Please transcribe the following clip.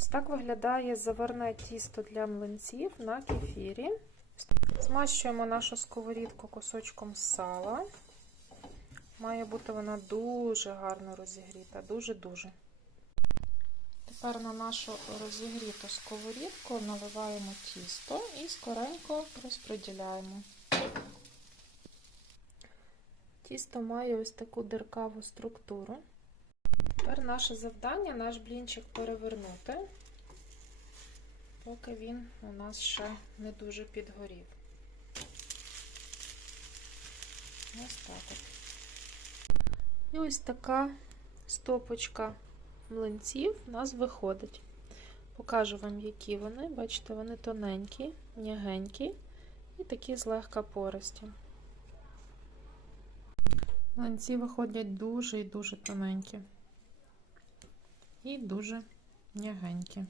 Ось так виглядає заварне тісто для млинців на кефірі. Змащуємо нашу сковорідку кусочком сала. Має бути вона дуже гарно розігріта, дуже-дуже. Тепер на нашу розігріту сковорідку наливаємо тісто і скоренько розподіляємо. Тісто має ось таку диркаву структуру. Тепер наше завдання наш блінчик перевернути, поки він у нас ще не дуже підгорів. Ось так. І ось така стопочка млинців у нас виходить. Покажу вам, які вони. Бачите, вони тоненькі, м'ягенькі і такі злегка пористі. Млинці виходять дуже і дуже тоненькі і дуже м'ягенькі.